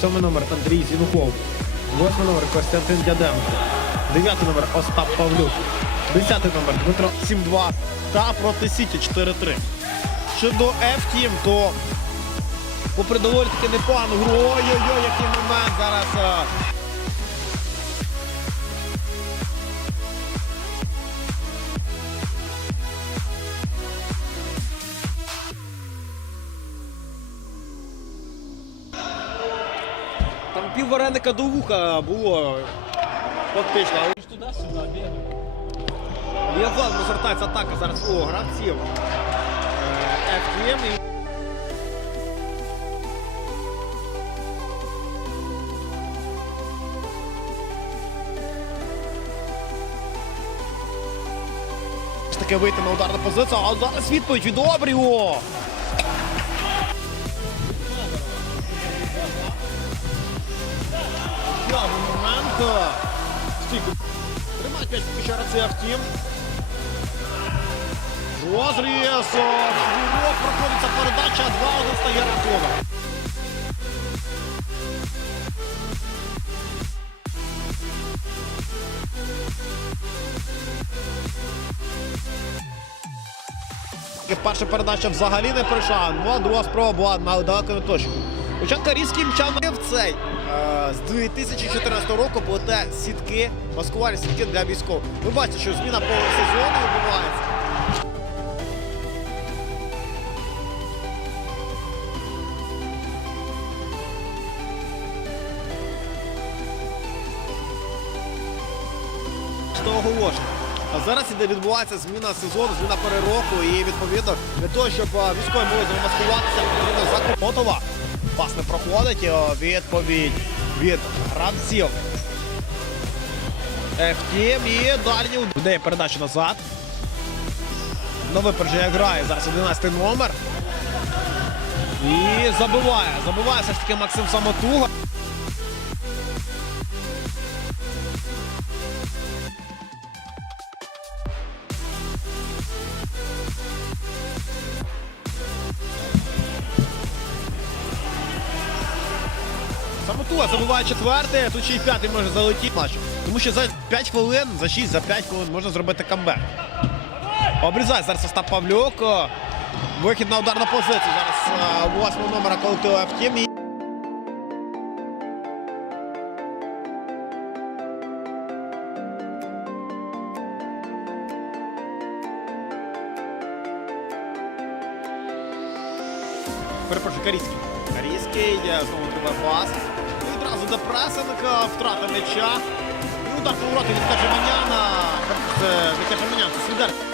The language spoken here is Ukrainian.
Сьомий номер Андрій Зінухов. Восьмий номер Костянтин Дяденко. Дев'ятий номер Остап Павлюк. Десятий номер Дмитро 7-2 та проти Сіті 4-3. Щодо F-Team, то попри доволі таки непогану гру. Ой-ой-ой, який момент зараз. Там пів вареника до вуха було фактично. Туди-сюди бігає. Ліазон розвертається атака зараз у гравців. Е, FTM. Таки вийти на ударну позицію, а зараз відповідь від Обріо. Стійку. Тримають м'яч поки що Рація втім. Розріз. Урок проходиться передача. 2-1 стає рахунок. Перша передача взагалі не пройшла. Ну, а друга спроба була на далеко не точно. Хоча Карійський мчав в цей е, з 2014 року плете сітки, маскувальні сітки для військових. Ви бачите, що зміна по сезону відбувається. А зараз іде відбувається зміна сезону, зміна перероку і відповідно для того, щоб військові могли замаскуватися, потрібно закуп. Пас не проходить. Відповідь від гравців. Втім, і дальній Буде передача назад. Новий випередження грає зараз 11 номер. І забиває. Забиває все ж таки Максим Самотуга. Самотуга забиває четвертий, а тут ще й п'ятий може залетіти. Тому що за 5 хвилин, за 6, за 5 хвилин можна зробити камбек. Обрізає зараз Остап Павлюк. Вихід на ударну позицію. Зараз а, восьмого номера колективу Автім. Перепрошую. Карійський, е, знову треба пас. І пресинг, втрата м'яча. Удар по вороті від Кажеманяна. Це не це Свідер.